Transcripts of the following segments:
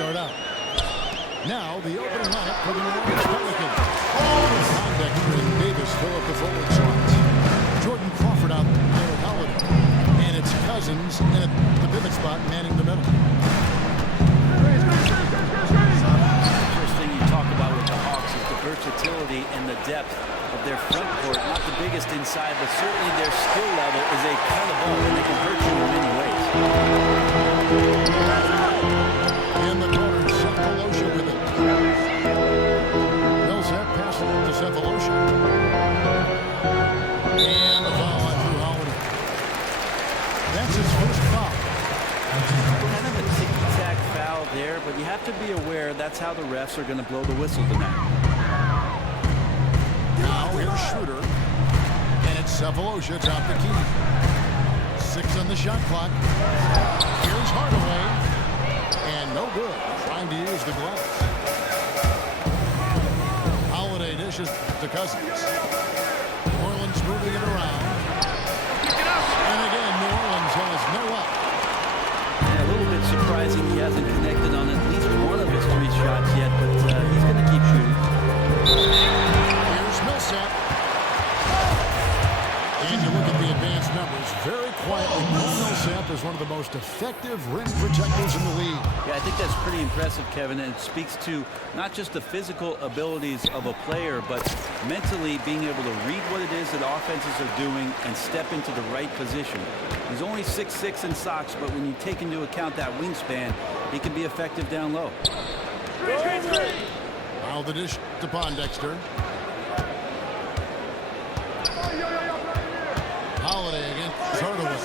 start out. Now the opening lineup for the New Orleans Pelicans. Convector and Davis fill up the forward slots. Jordan Crawford out there with Holiday. And it's Cousins in at the pivot spot manning the middle. First thing you talk about with the Hawks is the versatility and the depth of their front court. Not the biggest inside, but certainly their skill level is a ton of ball, and they can hurt you in many ways. In the corner, Cephalosha with it. Millsap passing it to Cephalosha. And the foul on Drew Holiday. That's his first foul. Kind of a ticky-tack foul there, but you have to be aware that's how the refs are going to blow the whistle tonight. Now here's Schroeder. And it's Cephalosha top the key. 6 on the shot clock. Here's Hardaway. And no good. Trying to use the gloves. Holiday dishes to Cousins. New Orleans moving it around. And again, New Orleans has no up. Yeah, a little bit surprising he hasn't connected on at least one of his 3 shots yet, but he's going to keep shooting. Here's Millsap. And you look at the advanced numbers, very quietly, Millsap is one of the most effective rim protectors in the league. Yeah, I think that's pretty impressive, Kevin, and it speaks to not just the physical abilities of a player, but mentally being able to read what it is that offenses are doing and step into the right position. He's only 6'6" in socks, but when you take into account that wingspan, he can be effective down low. Now the dish to Pondexter. Holiday again. Hardaway.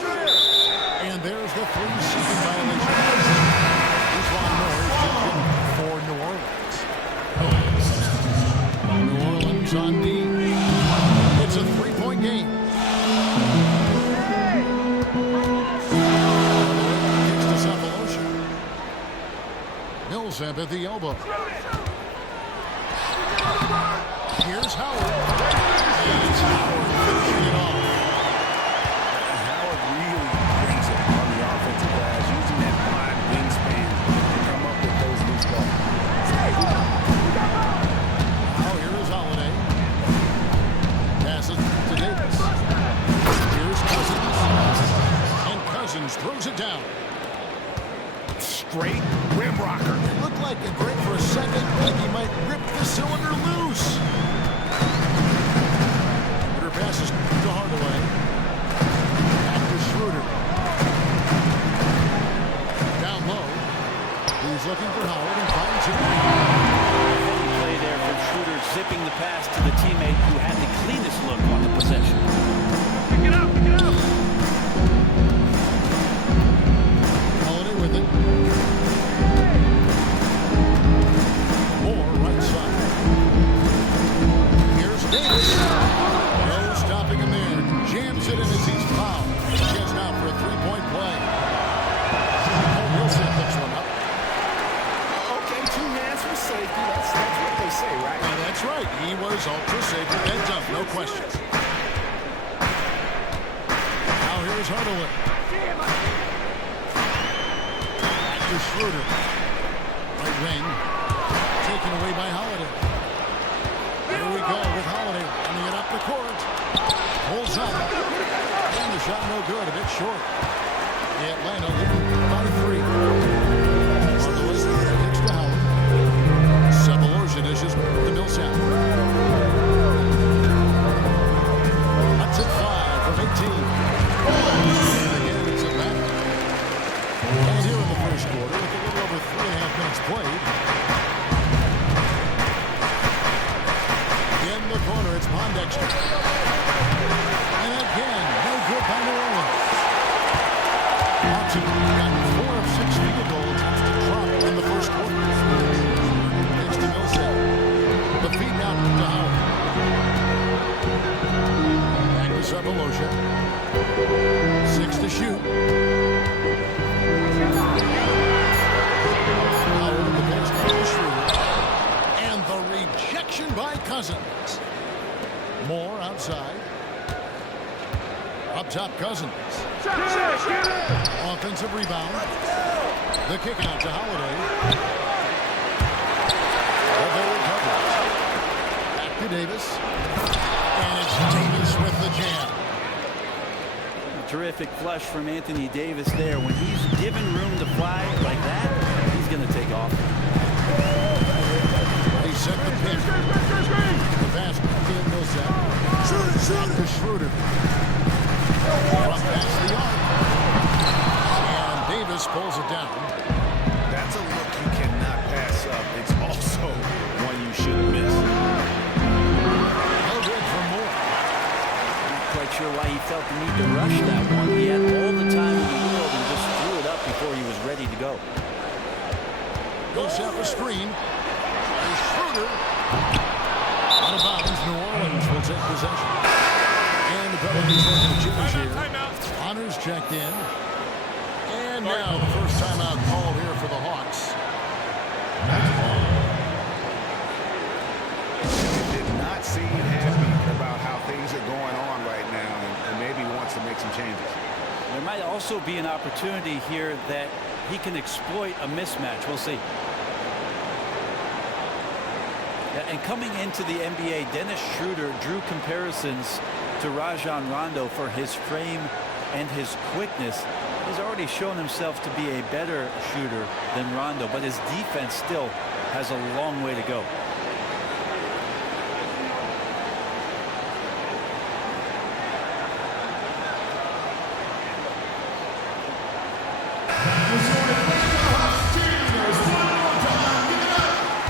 And there's the 3-second violation. Here's Von Moore for New Orleans. New Orleans on D. It's a 3-point game. Kicks to Cephalosha. Millsap at the elbow. Here's Howard. And it's Howard finishing it off. Howard really brings it on the offensive glass, using that wide wingspan to come up with those loose balls. Now here is Holiday. Passes to Davis. Here's Cousins. And Cousins throws it down. Straight rim rocker. It looked like a break for a second, like he might rip the cylinder loose. Schroeder passes to Hardaway. Back to Schroeder. Down low. He's looking for Howard and finds him. Heavy play there from Schroeder, zipping the pass to the teammate who had the cleanest look on the possession. Pick it up, pick it up. Holiday with it. Moore right side. Here's Davis. No stopping him there. Jams it in as he's fouled. Chance now for a 3-point play. Wilson picks one up. Okay, 2 hands for safety. That's what they say, right? And that's right. He was ultra safe with heads up, no question. Now here's Hardaway. Back to Schroeder. Right wing. Taken away by Holiday. Here we go with Holiday. Running it up the court. Pulls up. And the shot no good. A bit short. Atlanta leading by 3. Hardaway kicks to Howard. Cephalosha dishes to Millsap. That's at 5 from 18. And again, it's a back. And here in the first quarter, with a little over 3.5 minutes played. In the corner, it's Pondexter. And again, no good by New Orleans. Watson got 4 of 6 field goal attempts to drop in the first quarter. Thanks to Millsap. The feed out to Howard. Back to Cephalosha. 6 to shoot. Howard the pass to Schroeder. And the rejection by Cousins. Moore outside. Up top, Cousins. Offensive rebound. The kick out to Holiday. to Davis. And it's Davis with the jam. A terrific flush from Anthony Davis there. When he's given room to fly like that, he's going to take off. They set the pick. The pass to Millsap. Shoot to Schroeder. From past the arc. And Davis pulls it down. That's a look you cannot pass up. It's also one you shouldn't miss. No good for Moore. Not quite sure why he felt the need to rush that one. He had all the time in the world and just threw it up before he was ready to go. Goes up a screen. And Schroeder. Out of bounds. New Orleans will take possession. And the Pelicans looking to change here. Honors checked in. And now the first timeout called here for the Hawks. Did not seem happy about how things are going on right now and maybe wants to make some changes. There might also be an opportunity here that he can exploit a mismatch. We'll see. Yeah, and coming into the NBA, Dennis Schroeder drew comparisons to Rajon Rondo for his frame and his quickness. He's already shown himself to be a better shooter than Rondo, but his defense still has a long way to go.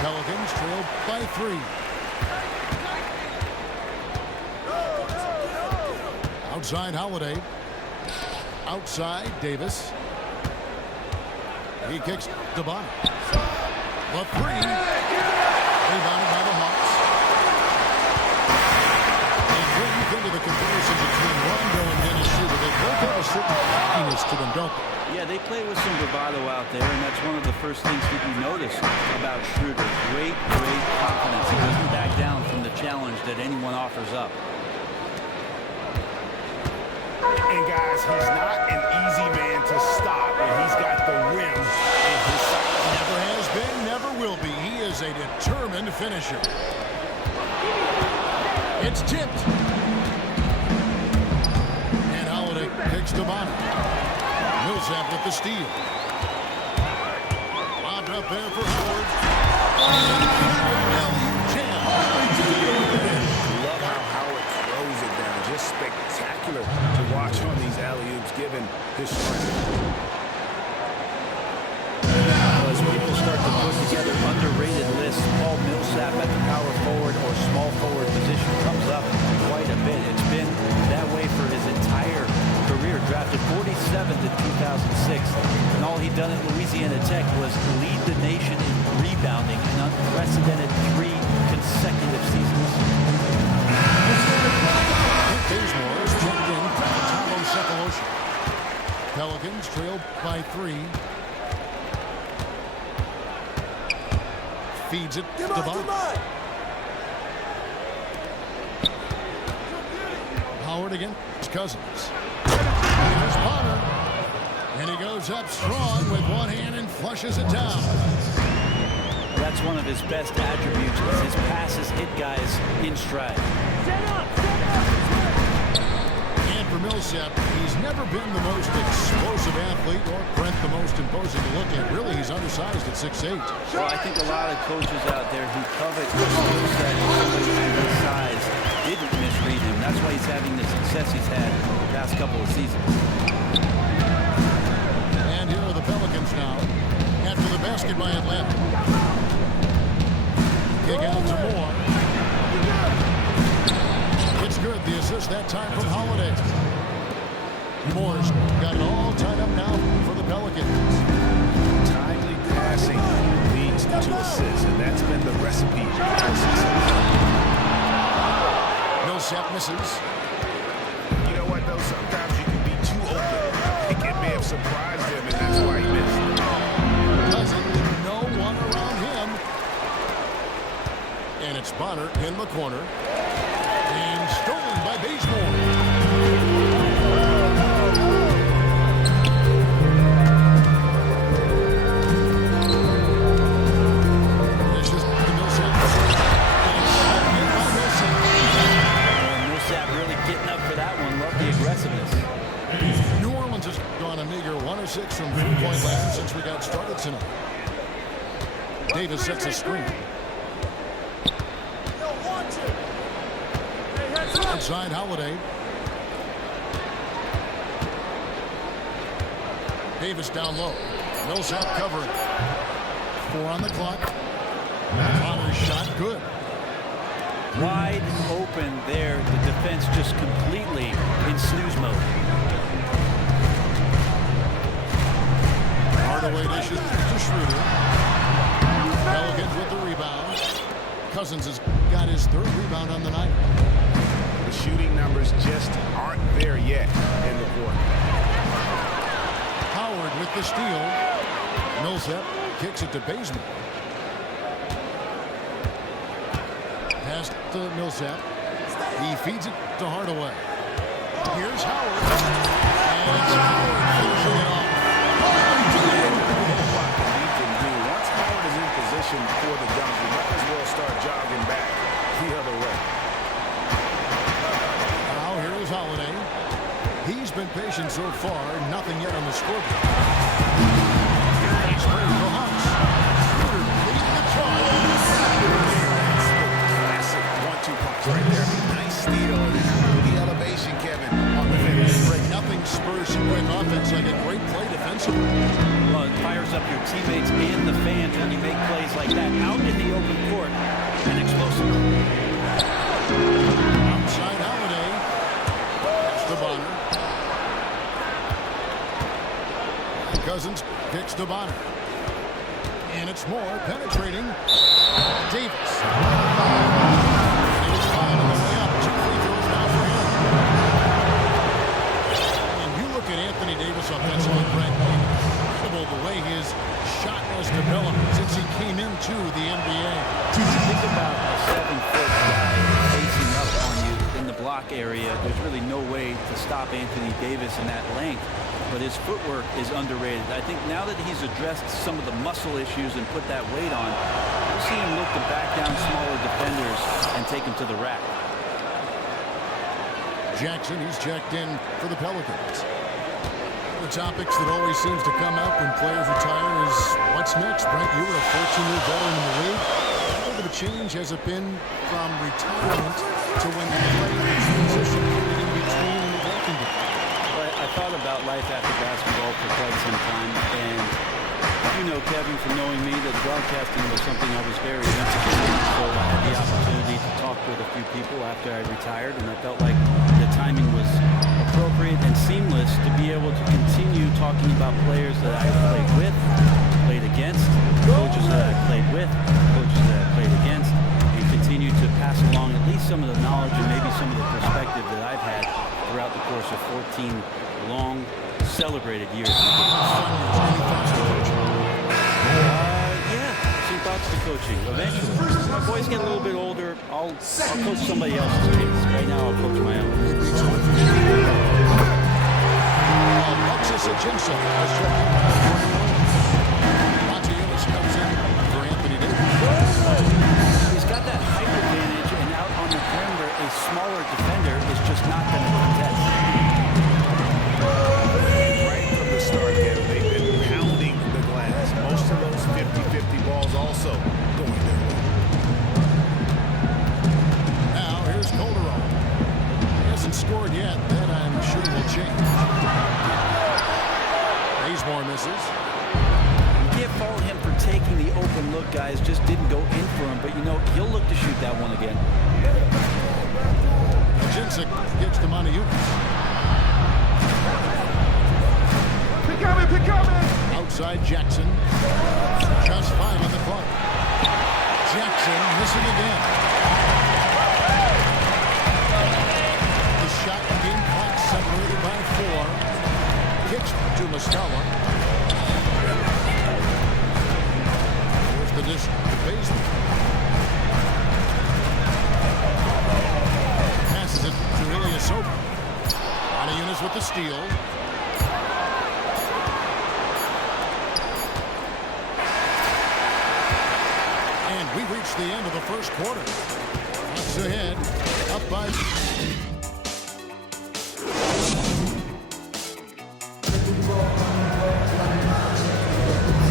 Pelicans trailed by 3. Outside Holiday. Outside Davis. He kicks to Bonner. The 3. Rebounded by the Hawks. And when you think of the comparison between Rondo and Dennis Schroeder, they both have a certain cockiness to them, don't they? Yeah, they play with some bravado out there, and that's one of the first things that you notice about Schroeder. Great confidence. He doesn't back down from the challenge that anyone offers up. And guys, he's not an easy man to stop when he's got the rim in his sight. Never has been, never will be. He is a determined finisher. It's tipped. And Holiday kicks to Bonner. Millsap with the steal. Lobbed up there for Howard. Love how Howard throws it down. Just spectacular to watch on these alley-oops given his strength. As people start to put together underrated lists, Paul Millsap at the power forward or small forward position comes up quite a bit. It's been that way for his entire career. Drafted 47th in 2006, and all he'd done at Louisiana Tech was lead the nation in rebounding in unprecedented 3 consecutive seasons. Bazemore is checked in by Talo Cephalosha. Pelicans trailed by 3. Feeds it to Bonner. Howard again. It's Cousins. Here's Bonner. And he goes up strong with one hand and flushes it down. That's one of his best attributes. His passes hit guys in stride. And for Millsap, he's never been the most explosive athlete or Brent the most imposing to look at. Really, he's undersized at 6'8". Well, I think a lot of coaches out there who covet the skill set of somebody his size didn't misread him. That's why he's having the success he's had the past couple of seasons. And here are the Pelicans now after the basket by Atlanta. Kick out to Moore. It's good. The assist that time from Holiday. Moore's got it all tied up now for the Pelicans. Timely passing leads to assists, and that's been the recipe for success. Millsap misses. You know what, though? Sometimes you can be too open. I think it may have surprised him, and that's why he missed. Doesn't no one around him. And it's Bonner in the corner. And stolen by Bazemore. This is the Millsap. tonight. Davis sets a screen. Outside Holiday. Davis down low. Millsap covering. 4 on the clock. Connor's shot good. Wide open there. The defense just completely in snooze mode. Hardaway dishes to Schroeder. Pelicans with the rebound. Cousins has got his 3rd rebound on the night. The shooting numbers just aren't there yet in the court. Howard with the steal. Millsap kicks it to Bazemore. Pass to Millsap. He feeds it to Hardaway. Here's Howard. And it's Howard finishing it off. Once Howard is in position for the dunk, you might as well start jogging back the other way. Now here is Holiday. He's been patient so far. Nothing yet on the scoreboard. He's ready for Hawks. Schroeder leading the charge. Classic 1-2 punch right there. Nice steal. The elevation, Kevin, on the finish. Nothing spurs quick offense like a great play defensively. Well, it fires up your teammates and the fans when you make plays like that out in the open court and explosive. Outside Holiday. Pass to Bonner. Cousins kicks to Bonner. And it's more penetrating. Davis. He's fine on the way up. 2 free throws now for him. And you look at Anthony Davis offensively, Brent. Incredible the way his shot has developed since he came into the NBA. Think about a 7-foot guy facing up on you in the block area. There's really no way to stop Anthony Davis in that length. But his footwork is underrated. I think now that he's addressed some of the muscle issues and put that weight on, we'll see him look to back down smaller defenders and take them to the rack. Jackson, he's checked in for the Pelicans. The topics that always seems to come up when players retire is what's next. Brent, you were a 14-year veteran in the league. How big of a change has it been from retirement to when you play in transition in between and working together? I thought about life after basketball for quite some time, and you know, Kevin, from knowing me, that broadcasting was something I was very interested in. So I had the opportunity to talk with a few people after I retired, and I felt like the timing was appropriate and seamless to be able to continue talking about players that I played with, played against, coaches that I played with, coaches that I played against, and continue to pass along at least some of the knowledge and maybe some of the perspective that I've had throughout the course of 14 long, celebrated years. Some thoughts to coaching. Eventually, my boys get a little bit older, I'll coach somebody else's kids. Right now, I'll coach my own. Alexis Ajinça has checked in. Montiel comes in for Anthony Davis. He's got that height advantage, and out on the perimeter, a smaller defender is just not going to contest. Right from the start, Kevin, they've been pounding the glass. Most of those 50-50 balls also going their way. Now here's Calderon. He hasn't scored yet. That I'm sure will change. Bazemore misses. You can't fault him for taking the open look, guys. Just didn't go in for him, but you know, he'll look to shoot that one again. Ajinça gets to Montiel. Pick up it! Outside Jackson. Just 5 on the clock. Jackson missing again. The shot game clock separated by 4. Kicks to Muscala. Here's the dish to Bazemore. Passes it to Ilyasova. Yunus with the steal. We reached the end of the first quarter. Bucks ahead, up by...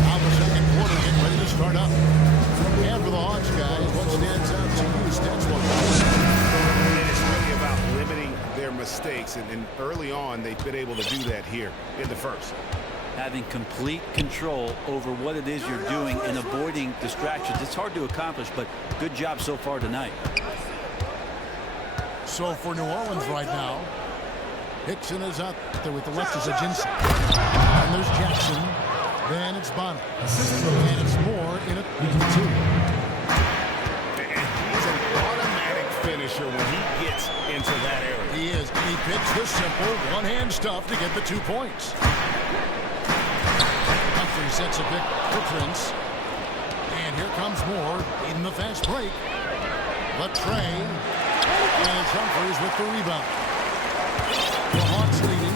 Alvarez pace, and early on they've been able to do that here in the first. Having complete control over what it is you're doing and avoiding distractions. It's hard to accomplish, but good job so far tonight. So for New Orleans right now, Hickson is out there with the left is Jensen. And there's Jackson. Then it's Bonner. And it's Moore in it. He's the 2. And he's an automatic finisher when he gets into that area. He is. And he picks the simple one-hand stuff to get the 2 points. Humphrey sets a pick for Prince. And here comes Moore in the fast break. Latrey. And it's Humphreys with the rebound. The Hawks leading.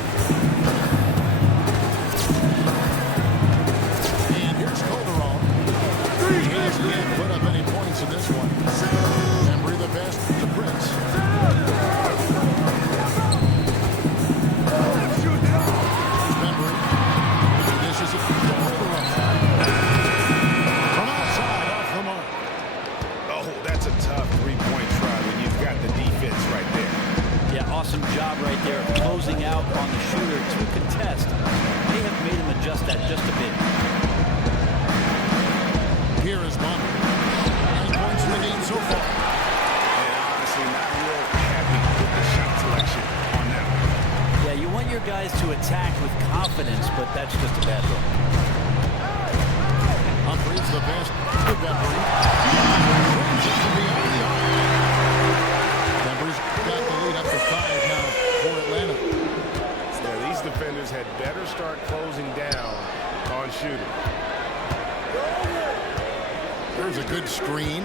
And here's Calderon. He can't put up any points in this one. Embry the best to Prince. Embry. This is a Calderon. From outside off the mark. Oh, that's a tough three-point try when you've got the defense right there. Yeah, awesome job right there of closing out on the shooter to contest. They have made him adjust that just a bit. Here is Bonner. 9 points in the game so far. And honestly, not real happy with the shot selection on that one. Yeah, you want your guys to attack with confidence, but that's just a bad look. Humphreys the best to Embry. Embry's got the lead up to 5 now for Atlanta. Yeah, these defenders had better start closing down on shooting. There's a good screen.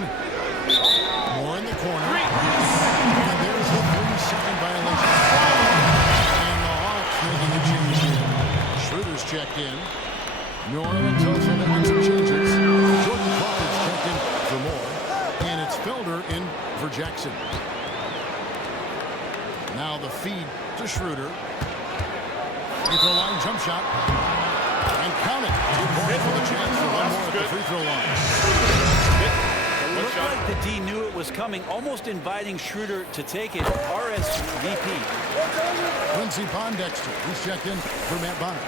More in the corner. And there's a 3-second violation. And the Hawks making a change here. Schroeder's checked in. New Orleans tells him to make some changes. Jordan Crawford's checked in for Moore. And it's Felder in for Jackson. Now the feed to Schroeder. Free throw line jump shot. And count it. 2 points for the chance for one more at the free throw line. It looked like the D knew it was coming, almost inviting Schroeder to take it. RSVP. Quincy Pondexter. He's checked in for Matt Bonner.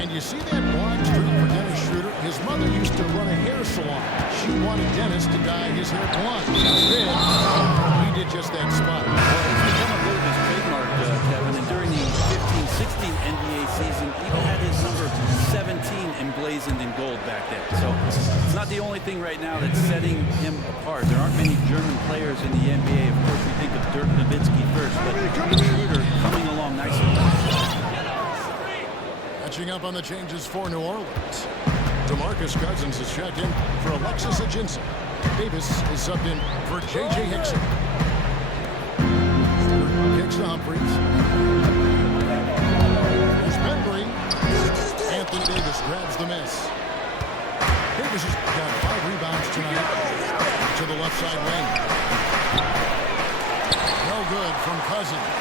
And you see that blind streak for Dennis Schroeder? His mother used to run a hair salon. She wanted Dennis to dye his hair blonde. Instead, he did just that spot. Well, it's become a bit of his trademark, Kevin, and during the 15-16 NBA season, even had his number 17 emblazoned in gold back then. So it's not the only thing right now that's setting him apart. There aren't many German players in the NBA. Of course, we think of Dirk Nowitzki first, but Schroeder coming along nicely. Catching up on the changes for New Orleans. DeMarcus Cousins is checked in for Alexis Jensen. Davis is subbed in for J.J. Hickson. Kicks to Humphreys. There's Embry. Anthony Davis grabs the miss. Davis has got 5 rebounds tonight. To the left side wing. No good from Cousins.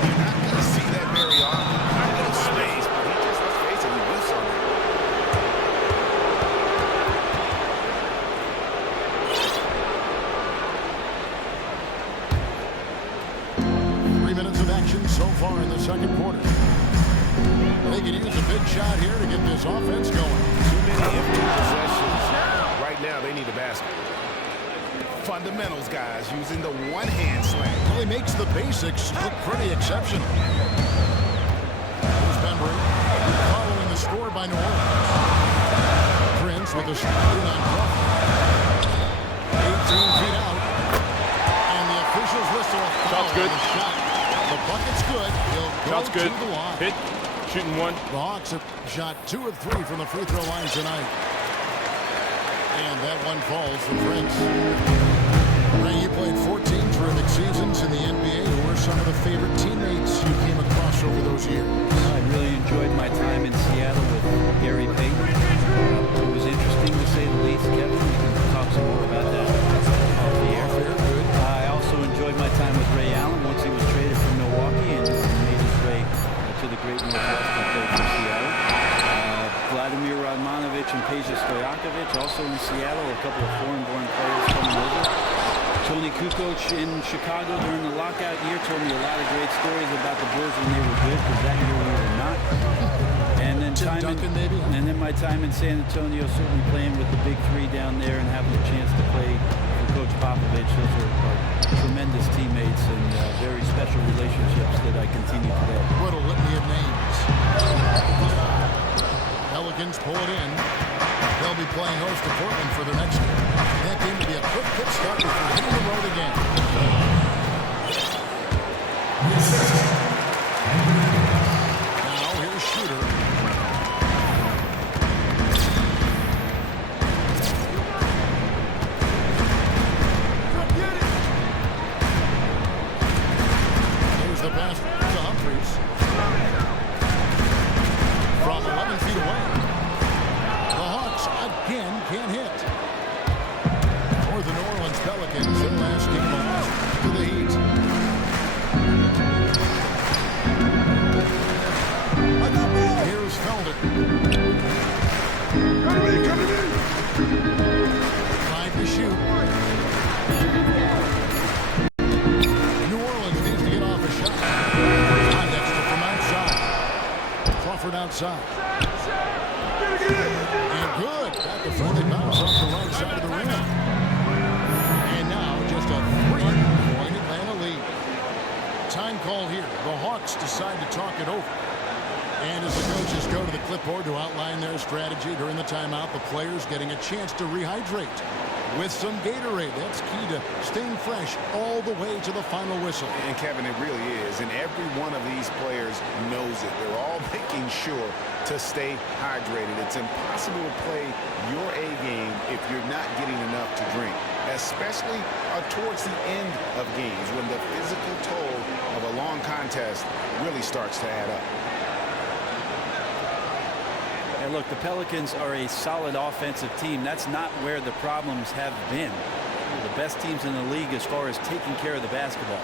You're not going to see that very often. Not in space, but he just, let's face it, he whiffs on it. 3 minutes of action so far in the second quarter. They can use a big shot here to get this offense going. Too many empty possessions. Right now, they need a basket. Fundamentals, guys, using the one-hand slam. Well, he makes the basics look pretty exceptional. Here's Embry, following the score by New Orleans. Prince with a screen on Crawford. 18 feet out. And the officials whistle a foul on the shot. The bucket's good. He'll go to the line. Hit. Shooting 1. The Hawks have shot 2 of 3 from the free throw line tonight. And that one falls for Prince. Ray, you played 14 terrific seasons in the NBA. Who were some of the favorite teammates you came across over those years? I really enjoyed my time in Seattle with Gary Payton. It was interesting to say the least. Kevin, we can talk some more about that off the air. Good. I also enjoyed my time with Ray Allen once he was traded from Milwaukee and made his way to the great Northwest and played for Seattle. Vladimir Radmanovic and Peja Stojakovic also in Seattle. A couple of foreign-born players coming over. Tony Kukoc in Chicago during the lockout year told me a lot of great stories about the Bulls when they were good, because that year we were not. And then my time in San Antonio, certainly playing with the big three down there and having a chance to play with Coach Popovich. Those are tremendous teammates and very special relationships that I continue today. What a litany of names. Pelicans pull it in. They'll be playing host to Portland for their next game. That game will be a quick pit stop before hitting the road again. Now here's Shooter. Here's the pass to Humphries. From 11 feet away. The Hawks again can't hit. For the New Orleans Pelicans, their last game lost to the Heat. Here's Felder. Trying to shoot. New Orleans needs to get off a shot. Dexter from outside. Crawford outside. And good. Got the friendly bounce off the right side of the rim. And now just a 3-point Atlanta lead. Time call here. The Hawks decide to talk it over. And as the coaches go to the clipboard to outline their strategy during the timeout, the players getting a chance to rehydrate with some Gatorade. That's key to staying fresh all the way to the final whistle. And Kevin, it really is. And every one of these players knows it. They're all making sure to stay hydrated. It's impossible to play your A game if you're not getting enough to drink, especially towards the end of games when the physical toll of a long contest really starts to add up. And look, the Pelicans are a solid offensive team. That's not where the problems have been. They're the best teams in the league as far as taking care of the basketball.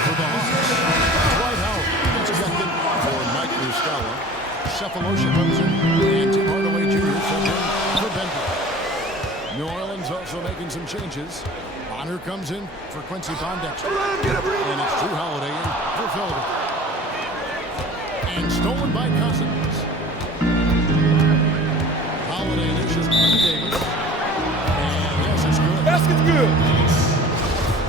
For the Hawks, Dwight Howard gets ejected for Mike Muscala. Cephalosha comes in, and Tim Hardaway Jr. sent in for Bender. New Orleans also making some changes. Honor comes in for Quincy Pondexter. And it's Drew Holiday in for Felder. And stolen by Cousins. Holiday dishes to Davis. And yes, it's good. Basket's good.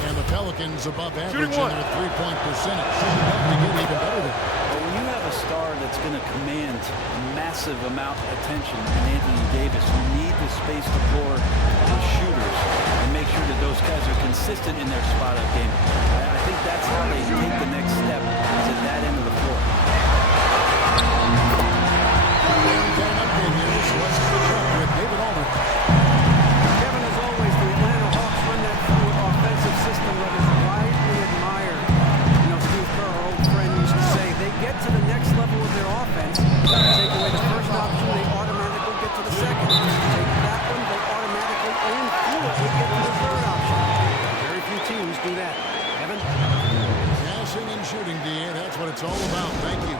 And the Pelicans above average in their three-point percentage. They get even better than that. But when you have a star that's going to command a massive amount of attention in Anthony Davis, you need the space to floor the shooters and make sure that those guys are consistent in their spot-up game. I think that's how they take the next step, is at that end of the floor. With David Aldridge. Kevin, as always, the Atlanta Hawks run that fluid offensive system that is widely admired. You know, Steve Kerr, our old friend, used to say they get to the next level of their offense. Take away the first option, they automatically get to the second. Take that one, they automatically and fluidly get to the third option. Very few teams do that. Kevin? Passing and shooting, D.A. That's what it's all about. Thank you.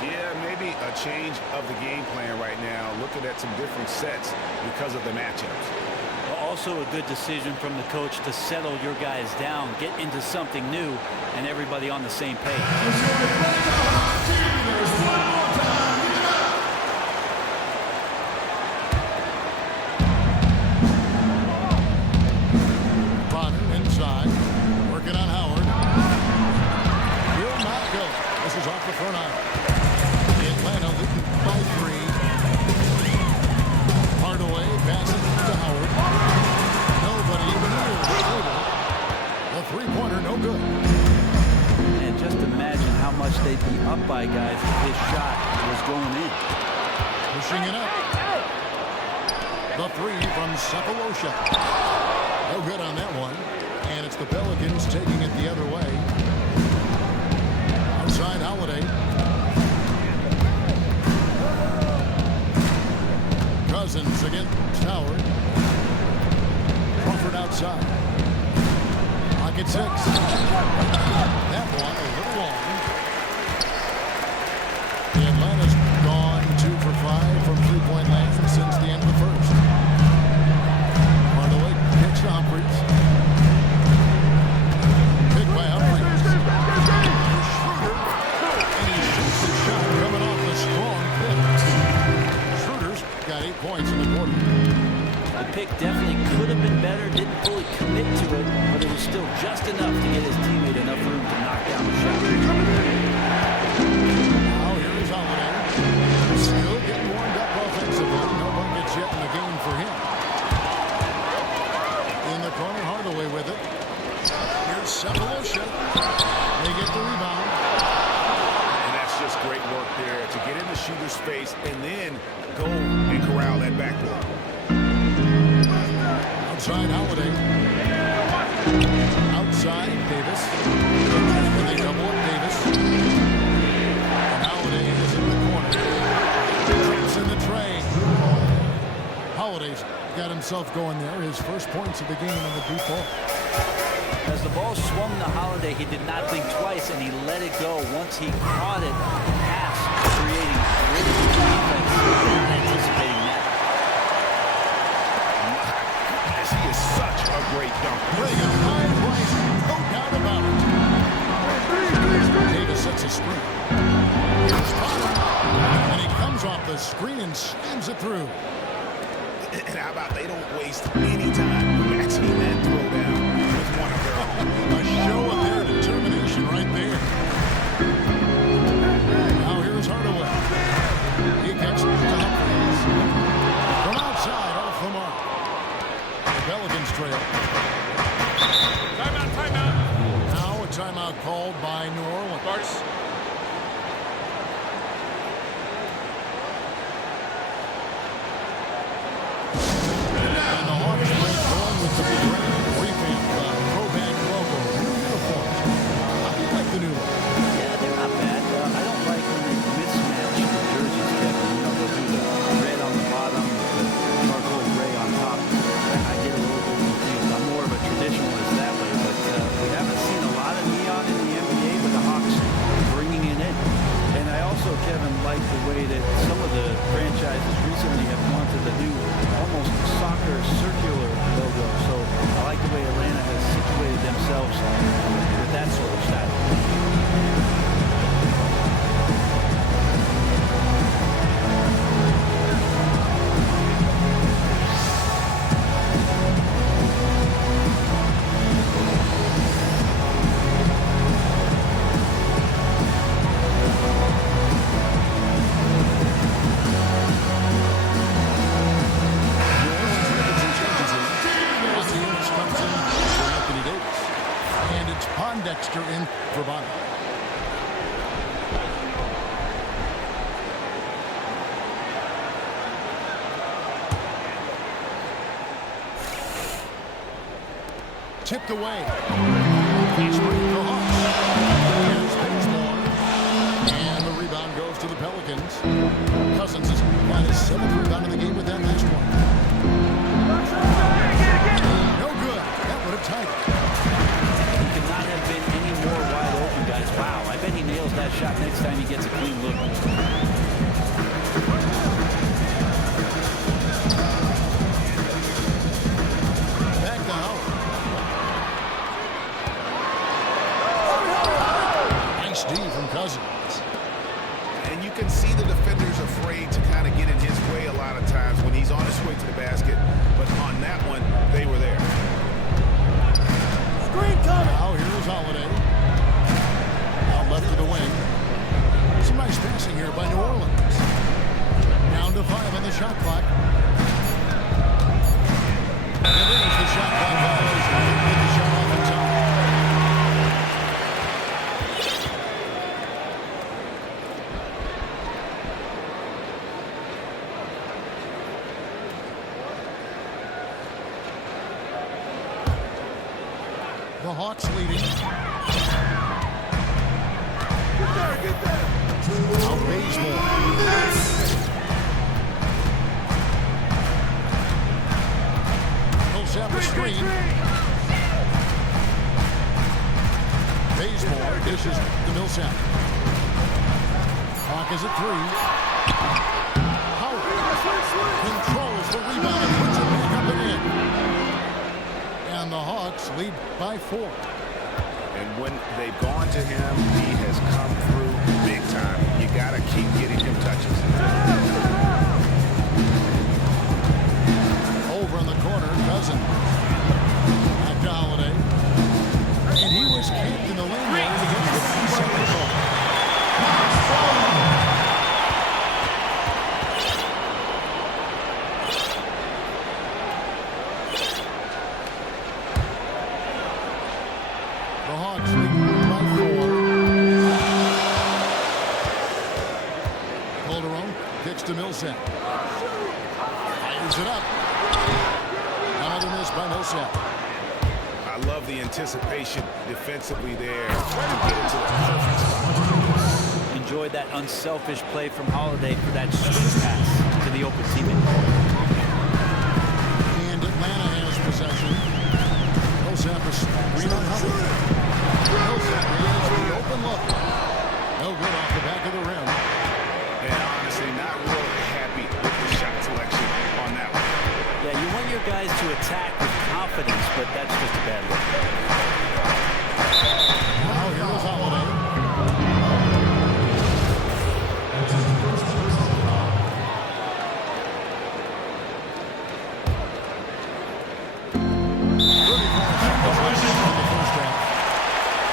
Yeah, maybe a change of the game plan right now, looking at some different sets because of the matchups. Also a good decision from the coach to settle your guys down, get into something new, and everybody on the same page. Bonner inside, working on Howard. Will not go. This is off the front iron. Atlanta leading by 3. Hardaway passing to Howard. Nobody even near. The three-pointer, no good. And just imagine how much they'd be up by guys if his shot was going in. Pushing it up. The 3 from Cephalosha. No good on that one. And it's the Pelicans taking it the other way. Outside Holiday. Cousins against Howard. Crawford outside. Pocket 6. That one a little long. Atlanta's gone 2 for 5 from three-point land since the shooter's face and then go and corral that backboard. Outside Holiday. Outside Davis. And they double up Davis. And Holiday is in the corner. Traps in the tray. Holiday's got himself going there. His first points of the game in the deep ball. As the ball swung to Holiday, he did not think twice, and he let it go. Once he caught it, pass, creating really good defense, not anticipating that. Goodness, he is such a great dunker. Putting a high price, no doubt about it. Davis sets a screen. Here's Potter, and he comes off the screen and slams it through. And how about they don't waste any time matching that throw down with one of their own. A show of their determination right there. Now here's Hardaway. He gets it to Humphries. From outside, off the mark. The Pelicans trail. Timeout. Now a timeout called by New Orleans. Starts. And the Hawks break going with the revamp Pro-Bag logo. New uniforms. How do you like the new look? Yeah, they're not bad. I don't like when they mismatch the jerseys, Kevin. You know, they'll do the red on the bottom, the charcoal gray on top. I get a little bit confused. I'm more of a traditionalist that way, but we haven't seen a lot of neon in the NBA with the Hawks bringing it in. And I also, Kevin, like the way that some of the franchises recently have gone to the new almost soccer circular logo. So I like the way Atlanta has situated themselves with that sort of style. Dexter in for Bonner. Tipped away. Fast break for Hawks. Here's Bazemore. And the rebound goes to the Pelicans. Cousins has got his 7th rebound in the game with that last one. No good. That would have tied it. Could not have been any more wide open, guys. Wow, I bet he nails that shot next time he gets a clean look. Back to Howard. Nice D from Cousins. And you can see the defenders afraid to kind of get in his way a lot of times when he's on his way to the basket. But on that one, they were there. Now here's Holiday. Out left of the wing. Some nice passing here by New Orleans. Down to 5 on the shot clock. And there's the shot clock violation. With the shot off the top. The Hawks leading. Now Bazemore. Millsap a screen. Bazemore dishes to Millsap. Hawk is at 3. Howard controls the rebound and puts it back up and in. And the Hawks lead by 4. And when they've gone to him, he has come through big time. You got to keep getting him touches. Over in the corner, Cousins. Back to Holiday. And he was camped in the lane there to get the 50-second goal. The Hawks lead by 4. anticipation defensively there to get into the perfect spot. Enjoyed that unselfish play from Holiday for that sweet pass to the open teammate. And Atlanta has possession. Millsap is screen on Holiday. Millsap has the open look. No good off the back of the rim. And honestly, not really happy with the shot selection on that one. Yeah, you want your guys to attack with confidence, but that's just a bad look. Now here's Holiday.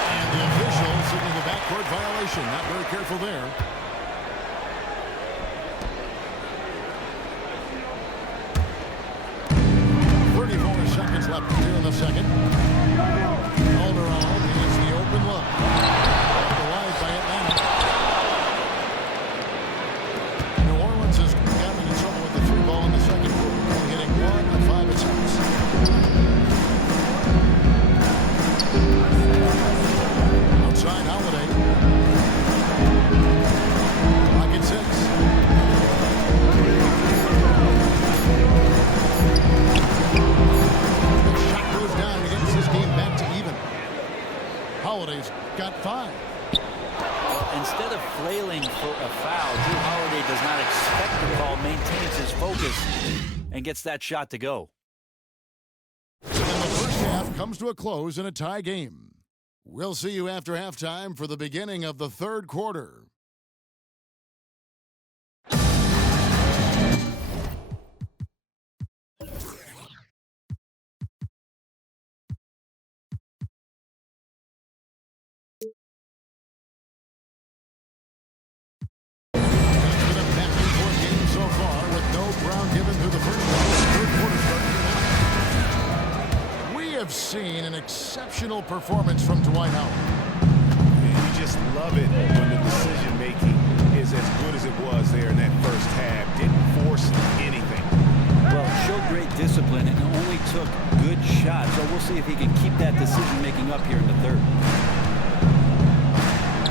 And the official signaling the backcourt violation. Not very careful there. Seconds left here in the second. Alderaan is the open look. Wide by Atlanta. New Orleans has gotten in trouble with the three ball in the second quarter. Only hitting 1 of 5 attempts. Outside Holiday. Clock at 6. Holiday's got 5. Instead of flailing for a foul, Drew Holiday does not expect the call, maintains his focus, and gets that shot to go. And the first half comes to a close in a tie game. We'll see you after halftime for the beginning of the third quarter. Have seen an exceptional performance from Dwight Howard. And you just love it when the decision-making is as good as it was there in that first half. Didn't force anything. Well, it showed great discipline and only took good shots. So we'll see if he can keep that decision-making up here in the third.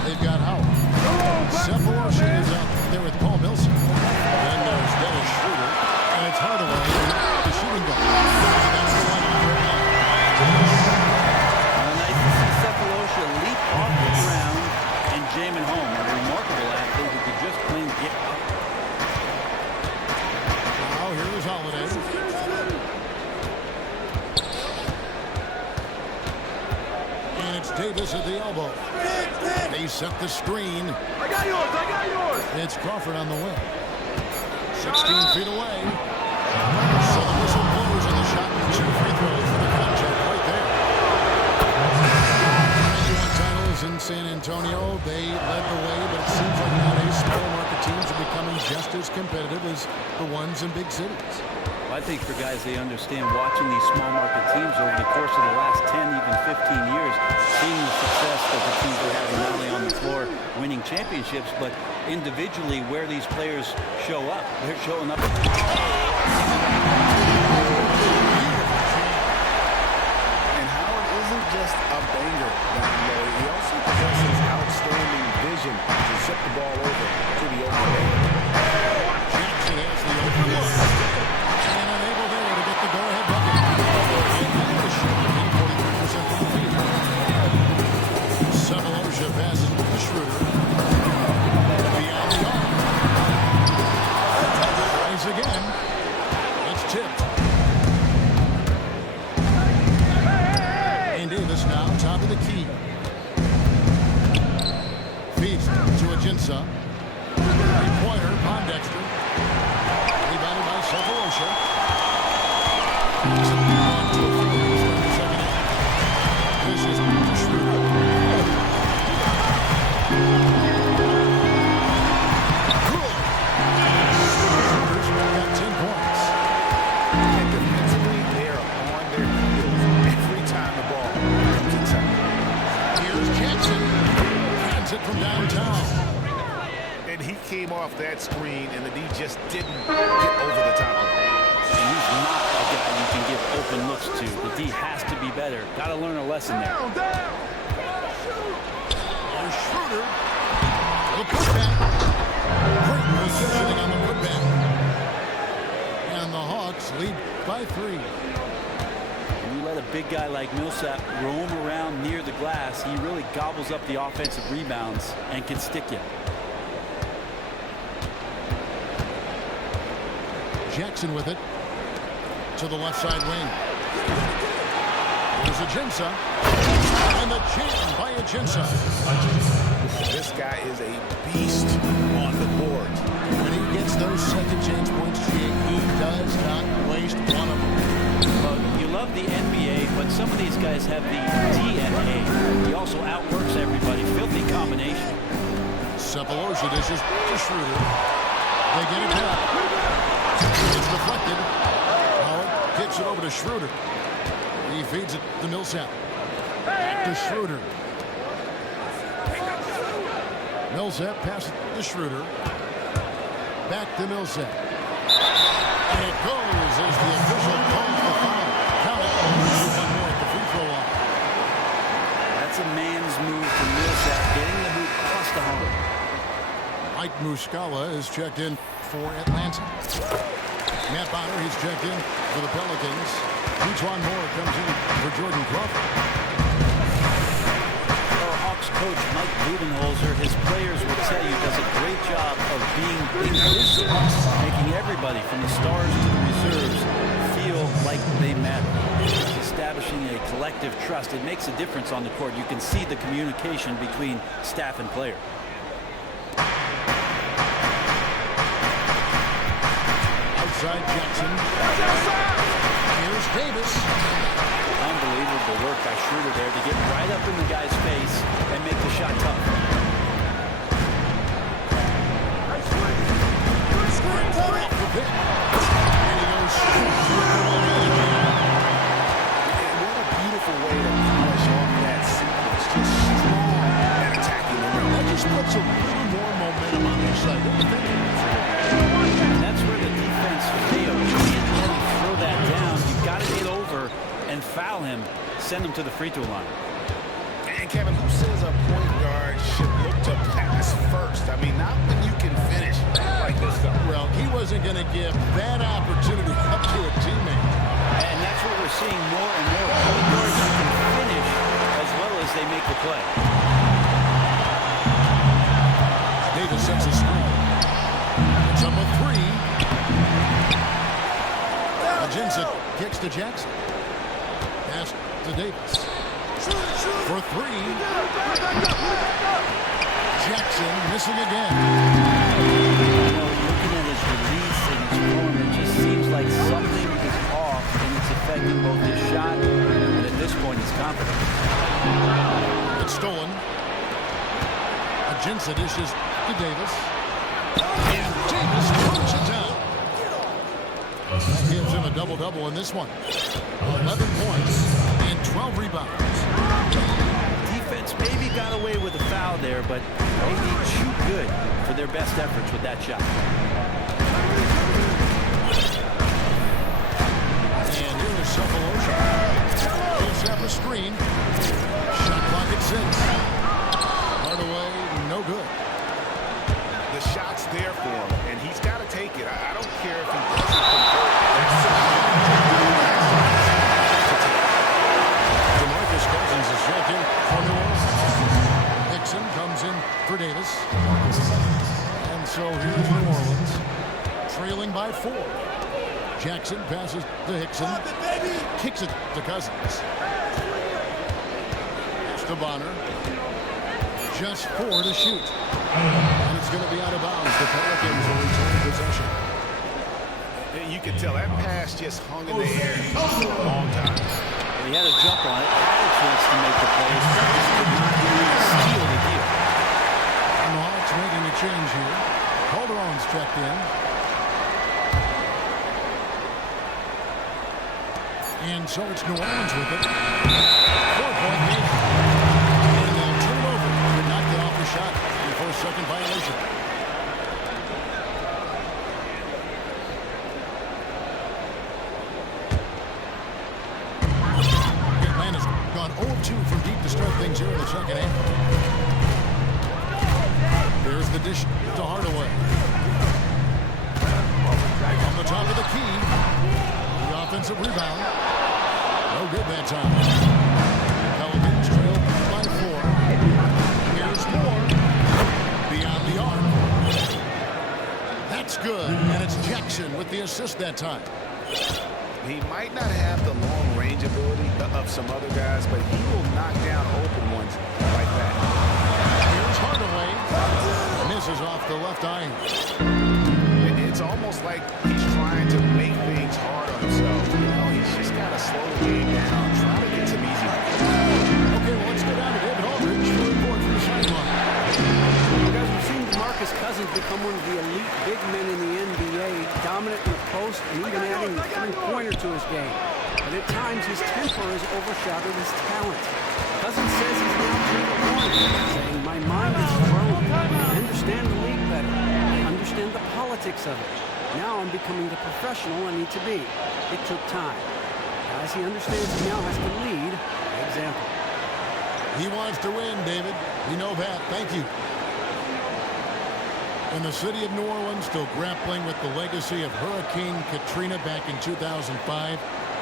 They've got Howard. Cephalosha is out there with Paul Millsap. Then there's Dennis Schroeder. And it's Hardaway, the shooting guard. That's the line. Nice to see Cephalosha leap off the ground and jam it home. A remarkable athlete who could just plain get up. Now here's Holiday. And it's Davis at the elbow. They set the screen. I got yours. It's Crawford on the wing. 16 feet away. So the whistle blows and the shot and 2 free throws for the contract right there. 91 titles in San Antonio. They led the way, but it seems like nowadays small market teams are becoming just as competitive as the ones in big cities. I think for guys, they understand watching these small market teams over the course of the last 10, even 15 years, seeing the success that the teams are having not only on the floor winning championships, but individually where these players show up. They're showing up. And Howard isn't just a banger down low. He also possesses outstanding vision to zip the ball over to the open man. Jackson has the open look. And unable there to get the go-ahead bucket. And shooting 43% from the field. Cephalosha passes to Schroeder. Beyond the arc. Tries again. It's tipped. And Davis now top of the key. Feeds to Ajinça. Three-pointer, Pondexter. Rebounded by Cephalosha. This is Schroeder. Schroeder's got 10 points. And defensively, they're on their heels every time the ball comes inside. Here's Jackson. Hands it from downtown. And he came off that screen, and the D just didn't get over the top of it. And he's not a guy you can give open looks to. The D has to be better. Got to learn a lesson there. Here's Schroeder. The putback. Great positioning on the putback. And the Hawks lead by 3. When you let a big guy like Millsap roam around near the glass, he really gobbles up the offensive rebounds and can stick you. Jackson with it to the left side wing. There's Ajinça. And the jam by Ajinça. This guy is a beast on the board. When he gets those second chance points, he does not waste one of them. Well, you love the NBA, but some of these guys have the DNA. He also outworks everybody. Filthy combination. Cephalosha dishes to Schroeder. They get it back. It's deflected. Howard kicks it over to Schroeder. He feeds it to Millsap. Back to Schroeder. Millsap passes to Schroeder. Back to Millsap. And it goes as the official calls the foul. Count it. One more at the free throw line. That's a man's move from Millsap, getting the hoop across the hole. Mike Muscala is checked in for Atlanta. Matt Bonner, he's checked in for the Pelicans. Dejuan Moore comes in for Jordan Crawford. Hawks coach Mike Budenholzer, his players will tell you, does a great job of being inclusive, making everybody from the stars to the reserves feel like they matter. Establishing a collective trust. It makes a difference on the court. You can see the communication between staff and player. Outside Jackson. Here's Davis. Unbelievable work by Schroeder there to get right up in the guy's face and make the shot tough. And he goes straight to the line. What a beautiful way to polish off that sequence. Just strong and attacking the rim. That just puts a little more momentum on their side. And that's where the defense failed. You can't let him throw that down. You've got to get over and foul him. Send him to the free throw line. And Kevin, who says a point guard should look to pass first? I mean, not when you can finish like this stuff. Well, he wasn't going to give that opportunity up to a teammate. And that's what we're seeing more and more. Point guards who can finish as well as they make the play. Davis sets a screen. It's up a 3. Ajinça kicks to Jackson. Pass to Davis. For 3. Jackson missing again. Looking at his release and his form, it just seems like something is off, and it's affecting both his shot and at this point his confidence. It's stolen. Ajinça dishes to Davis. And Davis throws it down. That gives him a double-double in this one. 11 points and 12 rebounds. Defense maybe got away with a foul there, but they need too good for their best efforts with that shot. And here is Cephalosha. He'll have a screen. Shot clock at 6. Hardaway, no good. The shot's there for him, and he's got to take it. I don't care if he doesn't convert. DeMarcus Cousins is checked in for New Orleans. Dixon comes in for Davis. And so here's New Orleans, trailing by 4. Jackson passes to Hickson. Kicks it to Cousins. It's to Bonner. Just 4 to shoot. And it's going to be out of bounds. The Pelicans will retain possession. You can tell that pass just hung in the air for a long time. He had a jump on it, had a chance to make the play, just could not steal the deal. And the Hawks making a change here. Calderon's checked in. And so it's New Orleans with it. 4-point lead. And they'll turn it over. Could not get off the shot before a second violation. seconds here in the second half. There's the dish to Hardaway. On the top of the key. The offensive rebound. No good that time. Pelicans trail by 4. Here's more. Beyond the arc. That's good. And it's Jackson with the assist that time. He might not have the long-range ability of some other guys, but he will knock down open ones like that. Here's Hardaway. Misses off the left eye. It's almost like he's trying to make things hard on himself. You know, he's just got to slow the game down, try to get some easy. Okay, well, let's go down to David Aldridge for a report from the sideline. You guys have seen DeMarcus Cousins become one of the elite big men in the NBA, dominant in the post and even adding a three-pointer to his game. But at times, his temper has overshadowed his talent. Cousins says he's now to the point, saying, "My mind is grown. I understand the league better. I understand the politics of it. Now I'm becoming the professional I need to be. It took time." As he understands he now has to lead by example. He wants to win, David. We know that. Thank you. In the city of New Orleans, still grappling with the legacy of Hurricane Katrina back in 2005.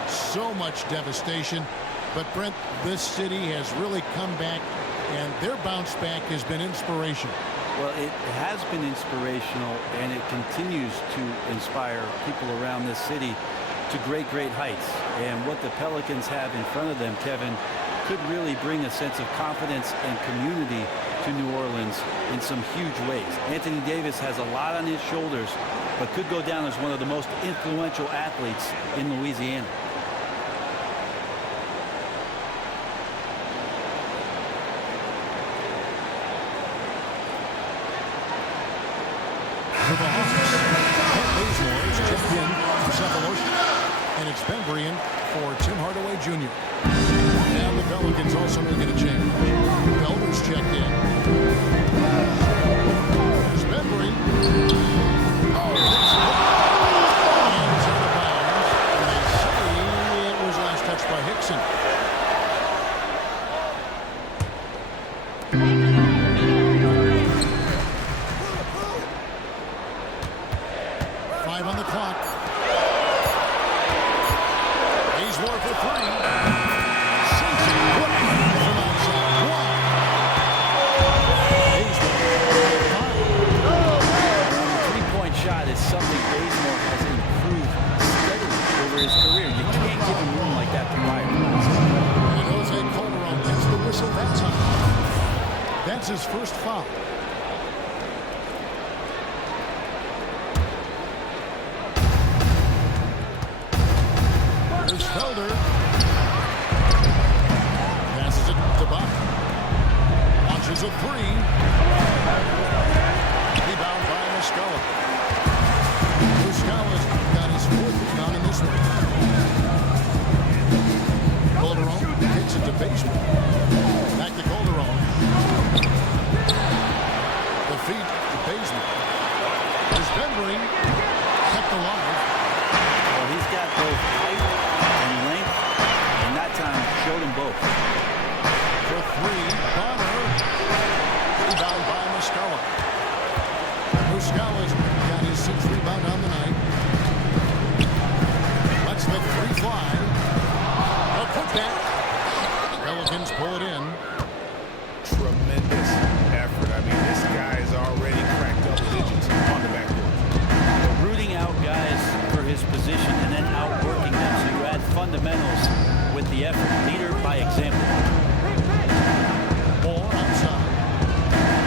So much devastation. But, Brent, this city has really come back, and their bounce back has been inspirational. Well, it has been inspirational, and it continues to inspire people around this city to great, great heights. And what the Pelicans have in front of them, Kevin, could really bring a sense of confidence and community to New Orleans in some huge ways. Anthony Davis has a lot on his shoulders, but could go down as one of the most influential athletes in Louisiana. For the Hawks, Kent Bazemore is checked in for Cephalosha, and it's Bembry for Tim Hardaway Jr. And the Pelicans also making a change. Felder's checked in. There's Bembry. Oh, and it's out of bounds. And they say it was last touched by Hickson. On the clock. Bazemore for 3. Sinks it from outside. 1. Bazemore. 5. The three-point shot is something Bazemore has improved steadily over his career. You can't give him room like that to fire. And Jose Calderon gets the whistle that time. That's his first foul. Felder passes it to Buck. Launches a 3. Rebound by Muscala. Muscala's got his 4th rebound in this one. Calderon takes it to Bazemore. Back to Calderon. The feed to Bazemore. There's Bembry kept alive. Well, he's got both height and length, and that time showed them both. For 3, Bonner. Rebound by Muscala. Muscala's got his 6th rebound on the night. Lets the 3 fly. A putback. Pelicans pull it in. Tremendous effort. I mean, this guy is already cracked double digits on the backboard. Rooting out guys for his position and then outworking them, so you add fundamentals with the effort. Leader by example. Ball outside.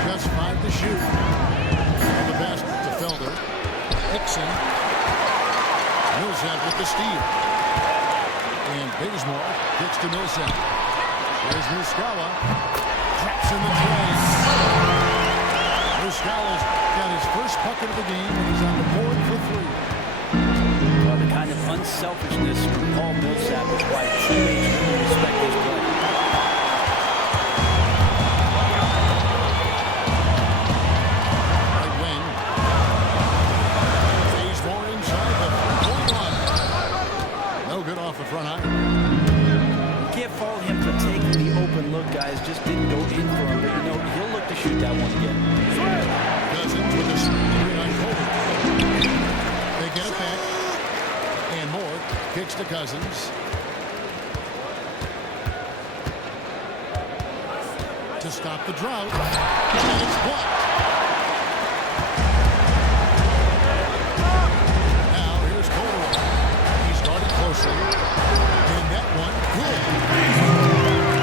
Just 5 to shoot. On the basket to Felder. Hickson. Millsap with the steal. And Bazemore gets to Millsap. There's Muscala. Traps in the tray. Muscala's got his first bucket of the game, and he's on the board for 3. Well, the kind of unselfishness from Paul Millsap is why teammates really respect his play. Right wing. Bazemore inside the 3-point line. No good off the front iron. You can't fault him for taking the open look, guys. Just didn't Cousins with a screen on Colby. They get it back. And Moore kicks to Cousins. To stop the drought. And it's blocked. Now here's Colby. He started closely. And that one good.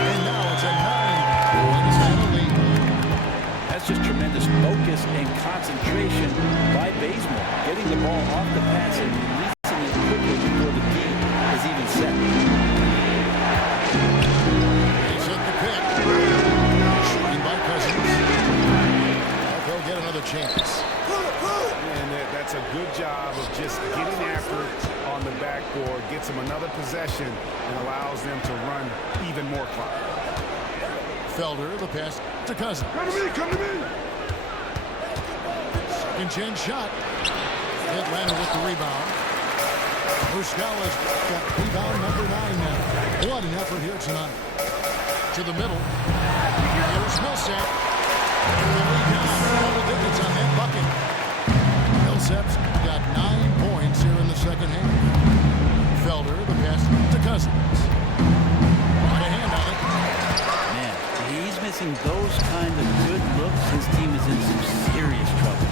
And now it's a 9-point penalty. That's just tremendous focus and concentration by Bazemore. Getting the ball off the pass and releasing it quickly before the D is even set. He set the pick. Shooting by Cousins. They'll get another chance. And that's a good job of just getting after it on the backboard, gets them another possession, and allows them to run even more clock. Felder, the pass to Cousins. Come to me, come to me. Second chance shot. Atlanta with the rebound. Muscala's got rebound number 9 now. What an effort here tonight. To the middle. Here's Millsap. And the lead down. Double digits on that bucket. Millsap's got 9 points here in the second half. Felder, the pass to Cousins. Got a hand on it. Man, he's missing those kind of good looks. His team is in some serious trouble.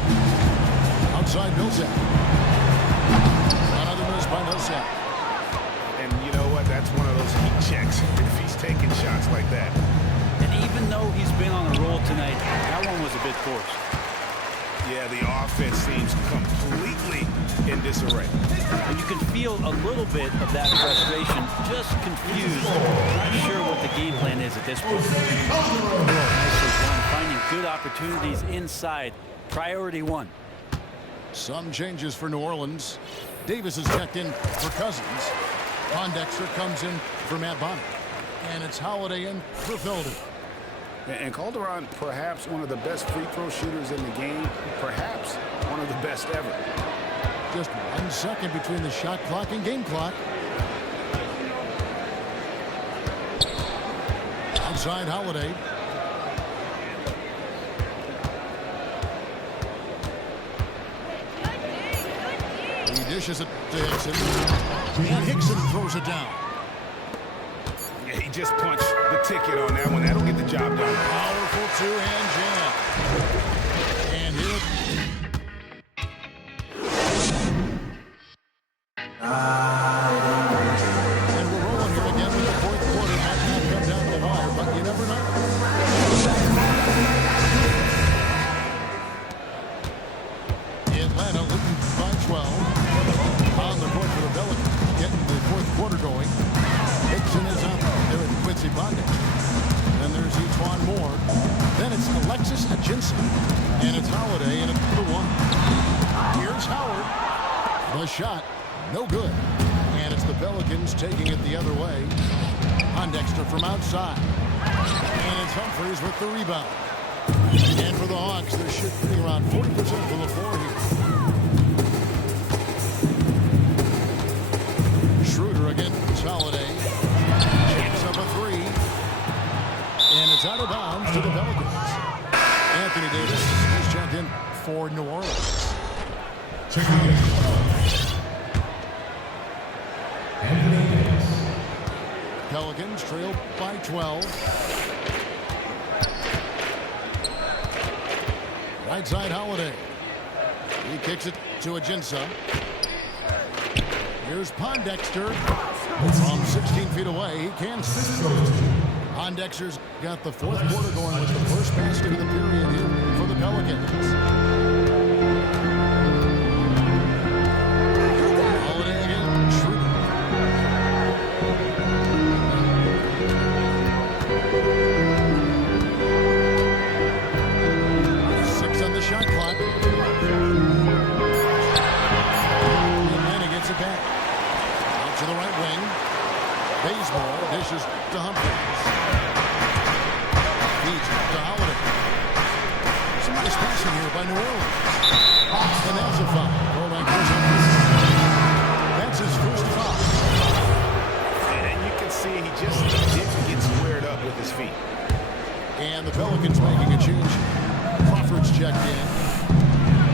Outside Millsap. Another miss by Millsap. And you know what? That's one of those heat checks if he's taking shots like that. And even though he's been on a roll tonight, that one was a bit forced. Yeah, the offense seems completely in disarray. And you can feel a little bit of that frustration, just confused, not sure what the game plan is at this point. Nicely done, finding good opportunities inside. Priority 1. Some changes for New Orleans. Davis is checked in for Cousins. Pondexter comes in for Matt Bonner. And it's Holiday in for Felder. And Calderon, perhaps one of the best free throw shooters in the game, perhaps one of the best ever. Just 1 second between the shot clock and game clock. Outside Holiday. He dishes it to Hickson. And Hickson throws it down. Yeah, he just punched the ticket on that one. That'll get the job done. Powerful two-hand jam. And here. And we're rolling here again with the fourth quarter. Might not come down to the wire, but you never know. Atlanta leading by 12. On the court for the Pelicans. Getting the fourth quarter going. Hickson is up there at Quincy Pondexter. Then there's Etuan Moore. Then it's Alexis Ajinça. And it's Holiday in it for the 1. Here's Howard. The shot, no good. And it's the Pelicans taking it the other way. Pondexter from outside. And it's Humphries with the rebound. And for the Hawks, they're shooting around 40% from the floor here. Schroeder against Holiday. Chips up a 3. And it's out of bounds to the Pelicans. Anthony Davis is checked in for New Orleans. Pelicans trail by 12. Right side Holiday. He kicks it to Ajinça. Here's Pondexter. From 16 feet away, he can't. Pondexter's got the fourth quarter going with the first basket of the period here for the Pelicans. Holiday again. Schroeder. Shot clock. And he gets it back. Out to the right wing. Bazemore dishes to Humphries. Feeds to Holiday. Some nice passing here by New Orleans. And that's a foul. That's his first foul. And you can see he just didn't get squared up with his feet. And the Pelicans making a change. Crawford's checked in.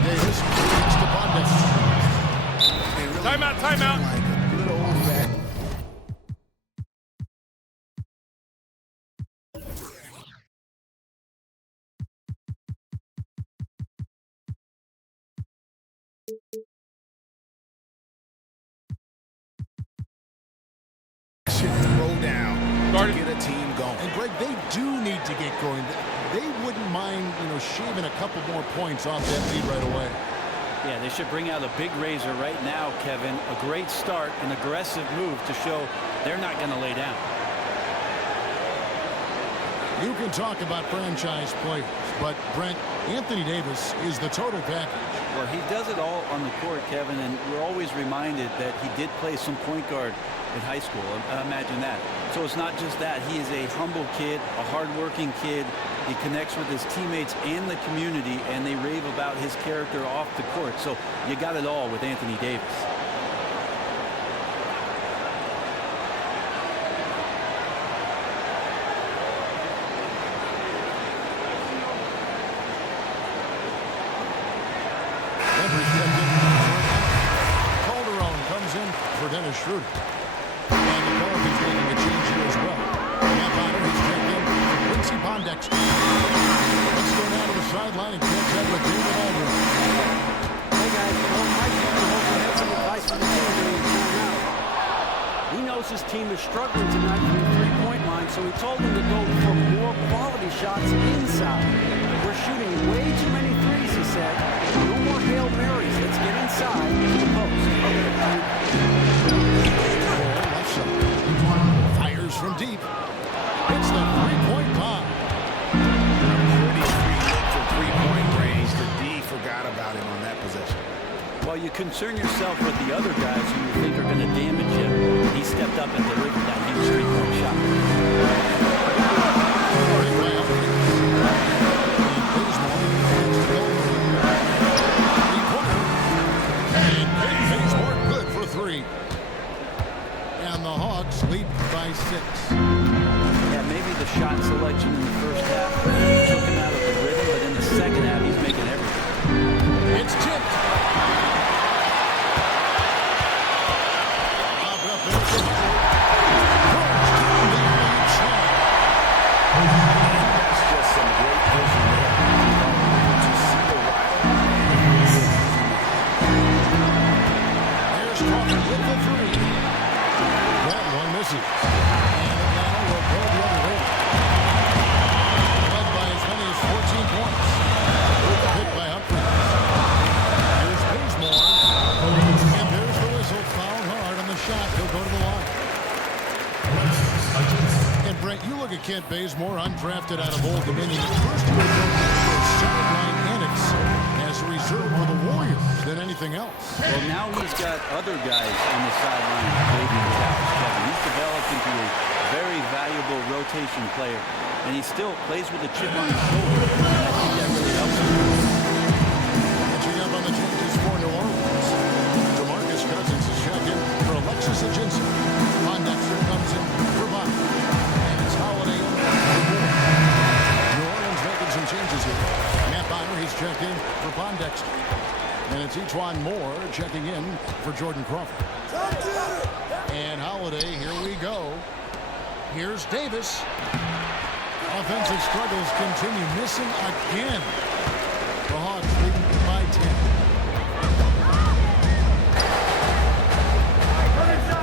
Davis leads to Bundes. Timeout, timeout. Like a good old fat. Throw down. Guarded. Get a team going. And Greg, they do need to get going. They wouldn't mind, shaving a couple more points off that lead right away. Yeah, they should bring out a big razor right now, Kevin. A great start, an aggressive move to show they're not going to lay down. You can talk about franchise players, but Brent, Anthony Davis is the total package. Well, he does it all on the court, Kevin, and we're always reminded that he did play some point guard in high school. Imagine that. So it's not just that. He is a humble kid, a hard-working kid. He connects with his teammates and the community, and they rave about his character off the court. So you got it all with Anthony Davis. Calderon comes in for Dennis Schroeder. And the Pelicans making a change here as well. Matt Bonner is checked in for Quincy Pondexter. Let's go down to the sideline and catch up with David Aldridge. Hey guys, Mike Budenholzer had some advice for the team during the timeout. He knows his team is struggling tonight from the three-point line, so he told them to go for more quality shots inside. We're shooting way too many threes, he said. No more Hail Marys. Let's get inside to the post. Left side. Fires from deep. It's the three-point bomb. Pretty free look for three-point range. The D forgot about him on that possession. Well, you concern yourself with the other guys who you think are going to damage you. He stepped up and delivered that huge three-point shot. And the Hawks lead by 6. Yeah, maybe the shot selection in the first half took him out of the rhythm, but in the second half, he's making everything. It's tipped. That's just some great vision there. To see the There's Crawford with the three. That one misses. And Atlanta will go the other way. Led by as many as 14 points. Hit by Humphries. Here's Bazemore. And there's the whistle. Foul hard on the shot. He'll go to the line. And Brent, you look at Kent Bazemore, undrafted out of Old Dominion. First year for sideline annex as a reserve for the Warriors than anything else. Well, now he's got other guys on the sideline waiting his house, Kevin. He's developed into a very valuable rotation player, and he still plays with a chip on his shoulder. And I think that really helps him. Catching up on the changes for New Orleans. DeMarcus Cousins is checked in for Alexis Ajinci. Pondexter comes in for Bonner. And it's Holiday for Moore. New Orleans making some changes here. Matt Bonner, he's checked in for Pondexter. And it's Etuan Moore checking in for Jordan Crawford. And Holiday, here we go. Here's Davis. Offensive struggles continue. Missing again. The Hawks leading by 10.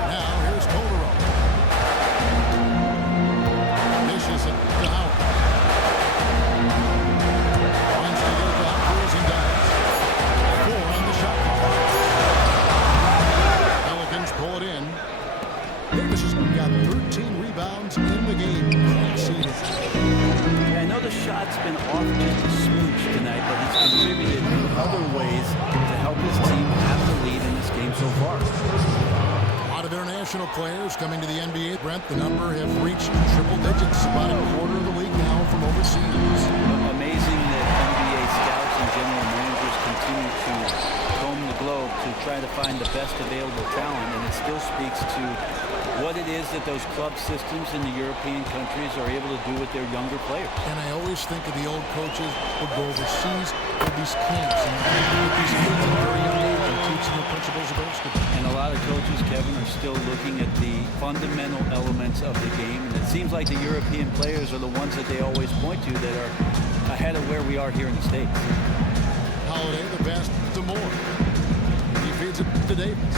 Now here's Calderon. Dishes it to Howard. Wants to go to Cruz and dives. 4 on the shot clock. Pelicans pull it in. Davis has got 13 rebounds in the game. Yeah, I know the shot's been off just a smooch tonight, but he's contributed in other ways to help his team have the lead in this game so far. A lot of international players coming to the NBA. Brent, the number have reached triple digits. About a quarter of the league now from overseas. Amazing that NBA scouts and general managers continue to comb the globe to try to find the best available talent, and it still speaks to what it is that those club systems in the European countries are able to do with their younger players. And I always think of the old coaches would go overseas with these camps and with these kids at a very young age and teach them the principles of basketball. And a lot of coaches, Kevin, are still looking at the fundamental elements of the game. And it seems like the European players are the ones that they always point to that are ahead of where we are here in the States. Holiday, the pass to Moore. He feeds it to Davis.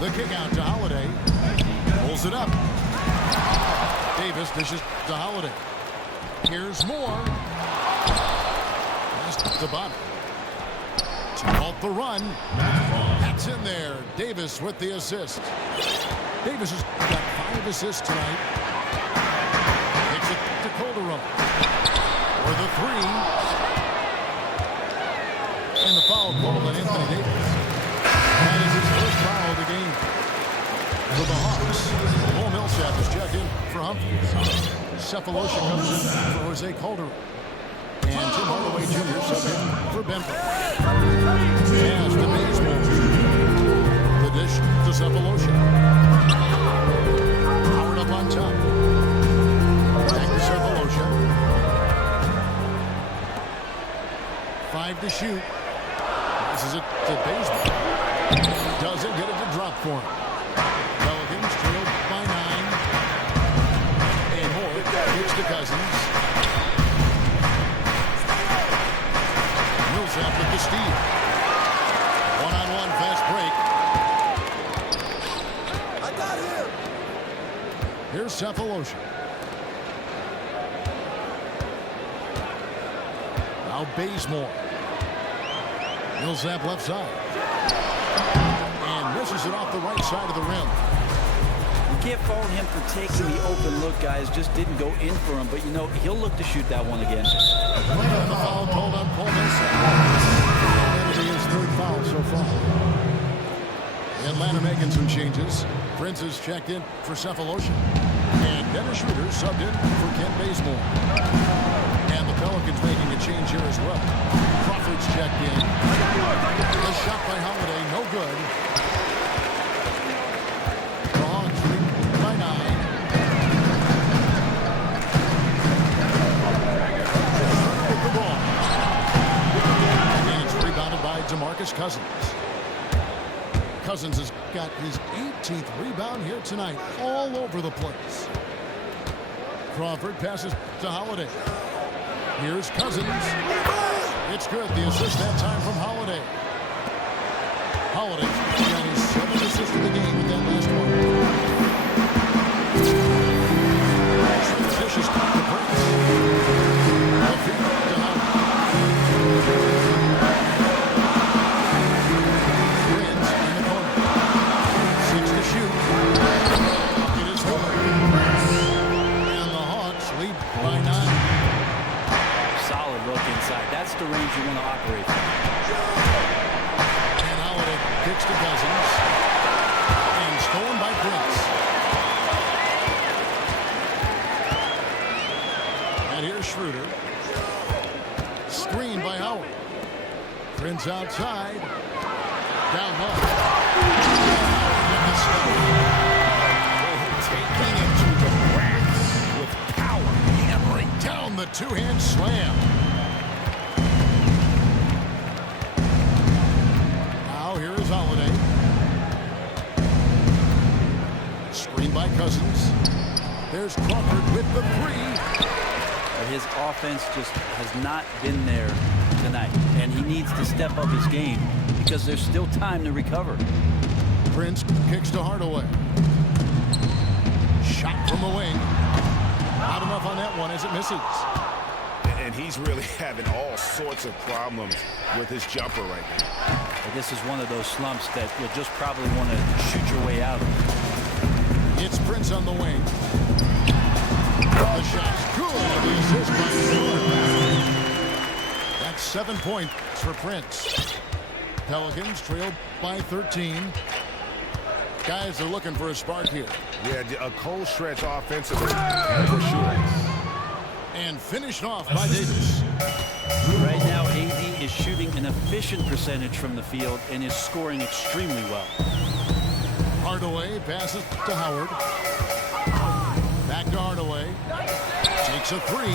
The kick out to Holiday. Pulls it up. Davis dishes to Holiday. Here's Moore. Pass to Bobby. Off the run. That's in there. Davis with the assist. Davis has got 5 assists tonight. Takes it to Calderon. For the 3. And the foul called on Anthony Davis. That is his first foul of the game. For the Hawks, Paul Millsap is checked in for Humphries. Cephalosha comes in for Jose Calderon. And Tim Hardaway Jr. sub in for Benford. Pass to Bazemore. The dish to Cephalosha. Howard up on top. Back to Cephalosha. 5 to shoot. Passes it to Bazemore. Doesn't get it to drop for him. Pelicans trailed by 9. And Moore kicks to Cousins. Millsap with the steal. One-on-one fast break. I got him. Here's Cephalosha. Now Bazemore. Millsap left side. And misses it off the right side of the rim. You can't fault him for taking the open look, guys. Just didn't go in for him. But, you know, he'll look to shoot that one again. The foul called on Paul Millsap. That'll be his 3rd foul so far. Atlanta making some changes. Prince is checked in for Cephalosha. And Dennis Schroeder subbed in for Kent Bazemore. And the Pelicans making a change here as well. Crawford's checked in. The shot by Holiday, no good. The Hawks lead by 9. With the ball. And it's rebounded by DeMarcus Cousins. Cousins has got his 18th rebound here tonight, all over the place. Crawford passes to Holiday. Here's Cousins. It's good. The assist that time from Holiday. Holiday got his 7th assist of the game with that last one. Dishes to Prince. The feed to Howard. Prince in the corner. 6 to shoot. It is good. And the Hawks lead by 9. Solid look inside. That's the range you want to operate from. And Holiday kicks to Cousins. And stolen by Prince. And here's Schroeder. Screen by Howard. Prince outside. Down low. Taking it to the racks with power. Hammering down the 2-hand slam. Now here is Holiday. Screen by Cousins. There's Crawford with the 3. His offense just has not been there tonight. And he needs to step up his game because there's still time to recover. Prince kicks to Hardaway. Shot from the wing. Not enough on that one as it misses. And he's really having all sorts of problems with his jumper right now. But this is one of those slumps that you'll just probably want to shoot your way out of. It's Prince on the wing. The shot's good. The assist by Schroeder. That's 7 points for Prince. Pelicans trailed by 13. Guys are looking for a spark here. Yeah, a cold stretch offensively, for sure. And finished off by Davis. Right now, AD is shooting an efficient percentage from the field and is scoring extremely well. Hardaway passes to Howard. Back to Hardaway. Takes a three.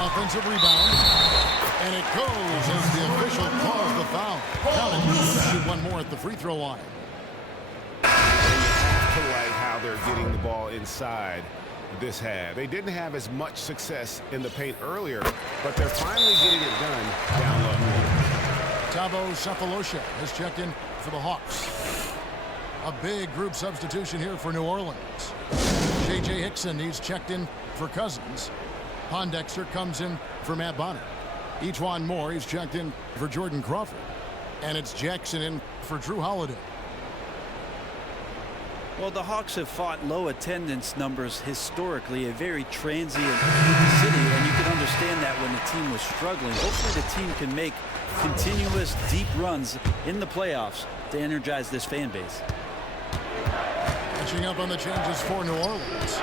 Offensive rebound. And it goes as the official calls the foul. Counted. Shoot one more at the free throw line. To like how they're getting the ball inside this half. They didn't have as much success in the paint earlier, but they're finally getting it done down low. Thabo Sefolosha has checked in for the Hawks. A big group substitution here for New Orleans. J.J. Hickson, he's checked in for Cousins. Pondexter comes in for Matt Bonner. Ejuan Moore, he's checked in for Jordan Crawford. And it's Jackson in for Drew Holiday. Well, the Hawks have fought low attendance numbers historically, a very transient city, and you can understand that when the team was struggling. Hopefully the team can make continuous deep runs in the playoffs to energize this fan base. Catching up on the changes for New Orleans.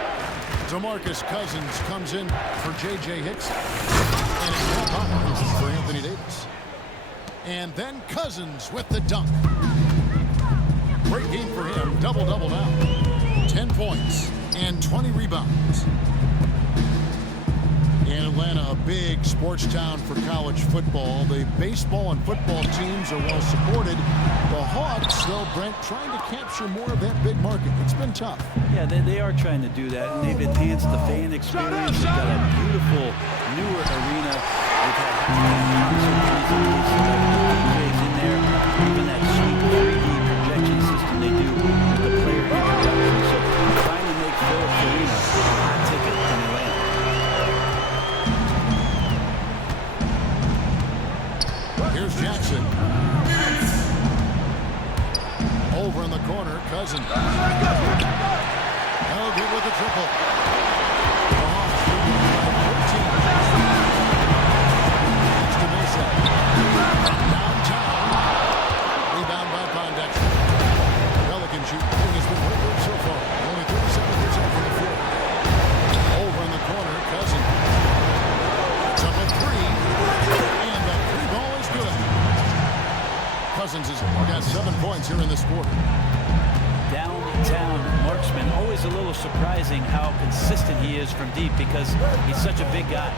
DeMarcus Cousins comes in for J.J. Hickson. And it's Matt Bonner for Anthony Davis. And then Cousins with the dunk. Great game for him. Double-double now. 10 points and 20 rebounds. In Atlanta, a big sports town for college football. The baseball and football teams are well supported. The Hawks, though, Brent, trying to capture more of that big market. It's been tough. Yeah, they are trying to do that, and they've enhanced the fan experience. They've got a beautiful newer arena. They've had halftime concert DJs in there. Even that sweet 3D projection system they do with the player introduction. So trying to make Phillips Arena a hot ticket in Atlanta. Here's Jackson. Over in the corner, Cousins. No good with the triple. The Hawks leading by 14. Next to Mesa. Downtown. Rebound by Pondexter. Pelican shooting has been very good so far. Only 37% from the floor. Over in the corner, Cousins. It's up a three. And the three ball is good. Cousins has got 7 points here in this quarter. Downtown marksman, always a little surprising how consistent he is from deep because he's such a big guy.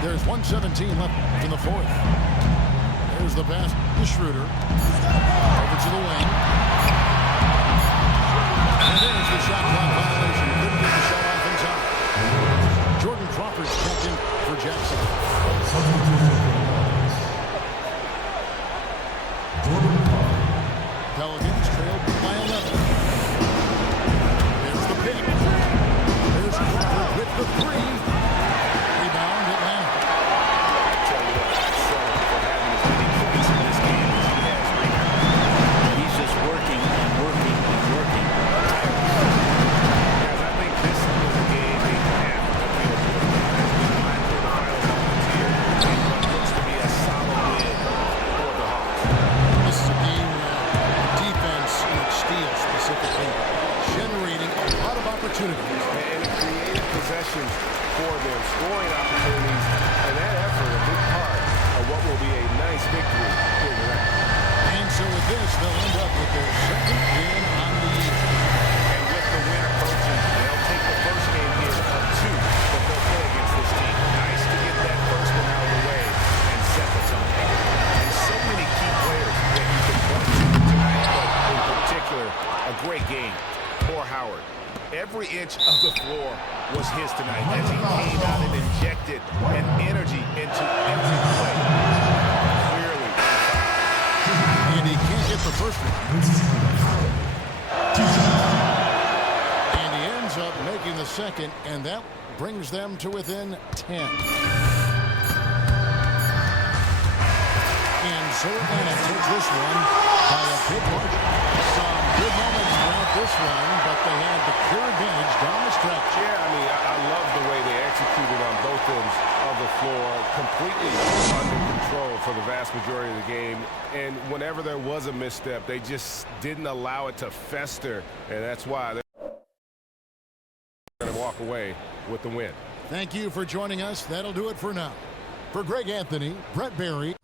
There's 1:17 left in the fourth. There's the pass to Schroeder. Over to the wing. And there's the shot clock violation. Couldn't get the shot off in time. Jordan Crawford's checked in for Jackson. Pelicans trailed by 11. There's the pick. There's Crawford with the three. Rebound Atlanta. Tell you what, that's for having as many points in this game as he has right now. He's just working and working and working. Guys, I think this was a game they have to feel good about as we climb through the final moments here in what looks to be a solid win for the Hawks. This is a game where defense, steal specifically, generating a lot of opportunities. And it created possessions for them, scoring opportunities, and that effort a big part of what will be a nice victory here tonight. And so with this, they'll end up with their second win on the year. And with the win approaching, they'll take the first game here of 2 that they'll play against this team. Nice to get that first one out of the way and set the tone. And so many key players that you can point to tonight, but in particular, a great game for Howard. Every inch of the floor was his tonight as he came out and injected an energy into every play. Clearly. And he can't get the first one. And he ends up making the second, and that brings them to within 10. And so Atlanta takes this one by a big margin. Some good moments throughout this one, but they had the clear advantage down the stretch. Yeah, I mean, I love the way they executed on both ends of the floor, completely under control for the vast majority of the game. And whenever there was a misstep, they just didn't allow it to fester, and that's why they're going to walk away with the win. Thank you for joining us. That'll do it for now. For Greg Anthony, Brett Barry,